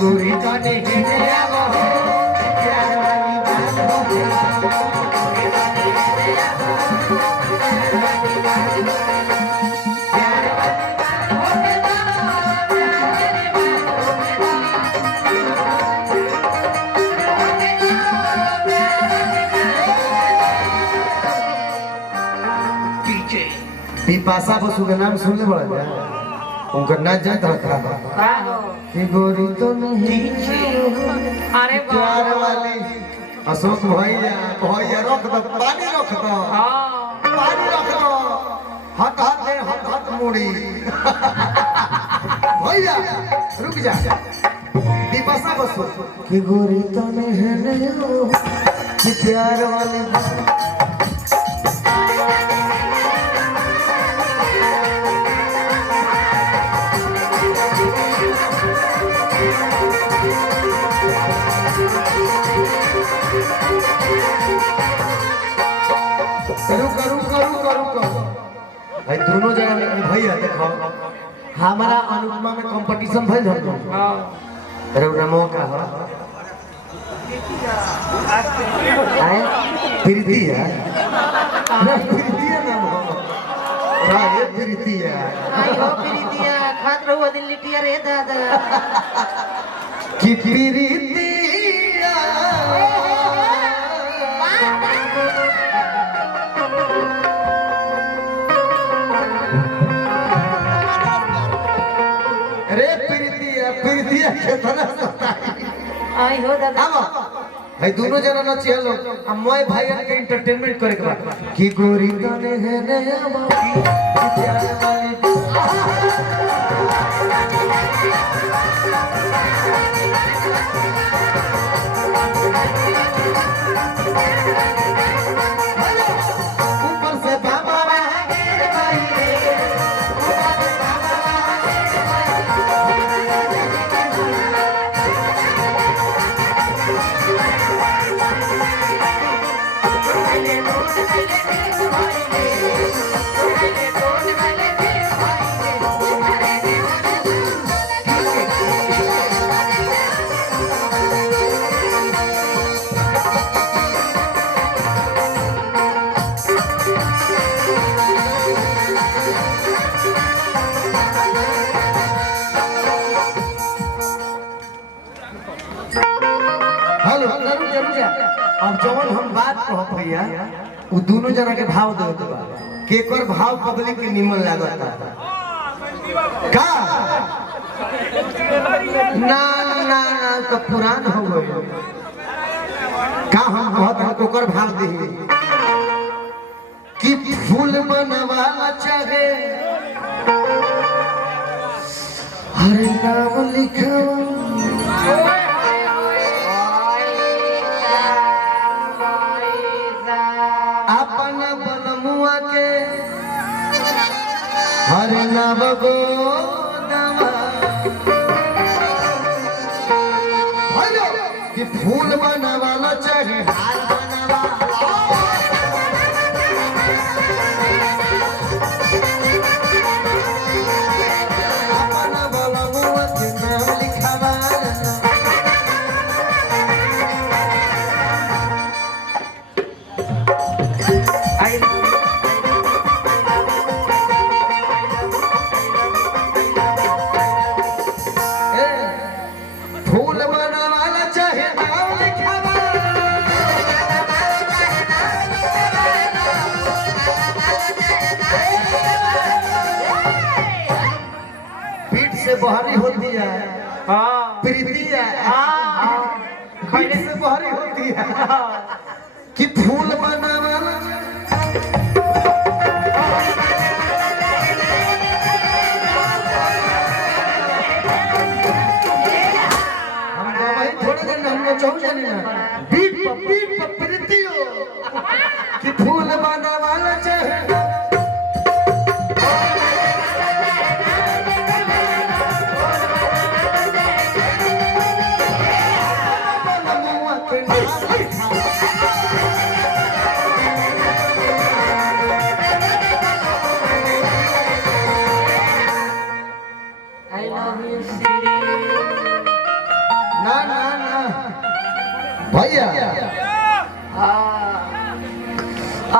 गोरी काने हेने आवो प्यार वाली बात हो गया बिपाशा बसु का नाम सुनने बड़ा क्या उनका नाच जात रखा कि गोरी तो नहीं अरे प्यार वाली अशोक भैया रख दो पानी रख दो हट मुड़ी भैया रुक जा बिपाशा बसु कि गोरी तो नहीं कि प्यार वाली करू भाई दोनों जगह में भैया देखो हमारा अनुपमा में कंपटीशन भइल हम अरे उना मौका हो आए प्रीति है ना प्रीति है नाम हो राय प्रीति है आई हो प्रीति है खात रहो दिल लिटिया रे दादा कि प्रीति आई हो दादा भाई दोनों जना ना चलो अब मैं भाई के एंटरटेनमेंट करे के बाद की गोरी तने है नया बाकी प्यार वाली ऊपर से बाबा अब जवन हम बात कह भैया वो दोनों जना के भाव दे बा केकर भाव पब्लिक के निमन लागता का ना ना तो पुरान हो गए का हम बहुत ओकर भाव दे कि फूल बनवाला चाहे हरे नाम लिखवा हर नव कि फूल बनवाला चाहे हार बहरी होती है प्रीति है से बहरी होती है कि फूल बनावाला हम वही थोड़े दिन हम लोग चाहू जाने ना बीट पर प्रीति हो कि फूल बनावाला चाहे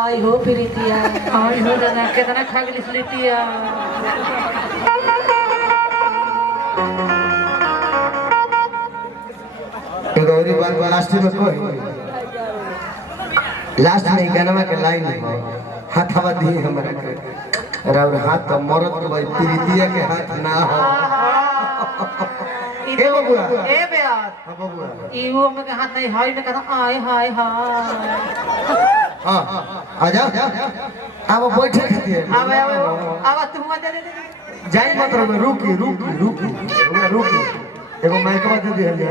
आई हो प्रीतिया आई हो दादा कितना खा गेलिस लिटिया गौरी बार लास्ट में कोई लास्ट में गाना के लाइन हाथवा दी हमरा के और हाथ तो मरद के भाई प्रीतिया के हाथ ना हो ए बबुआ ए बेयार हां बबुआ इहो में के हाथ नहीं हाय ने कहता आय हाय हाय हां आ जा अब बैठे खाती है अब तू आ दे जाई मत रुकी एगो माइक दे दे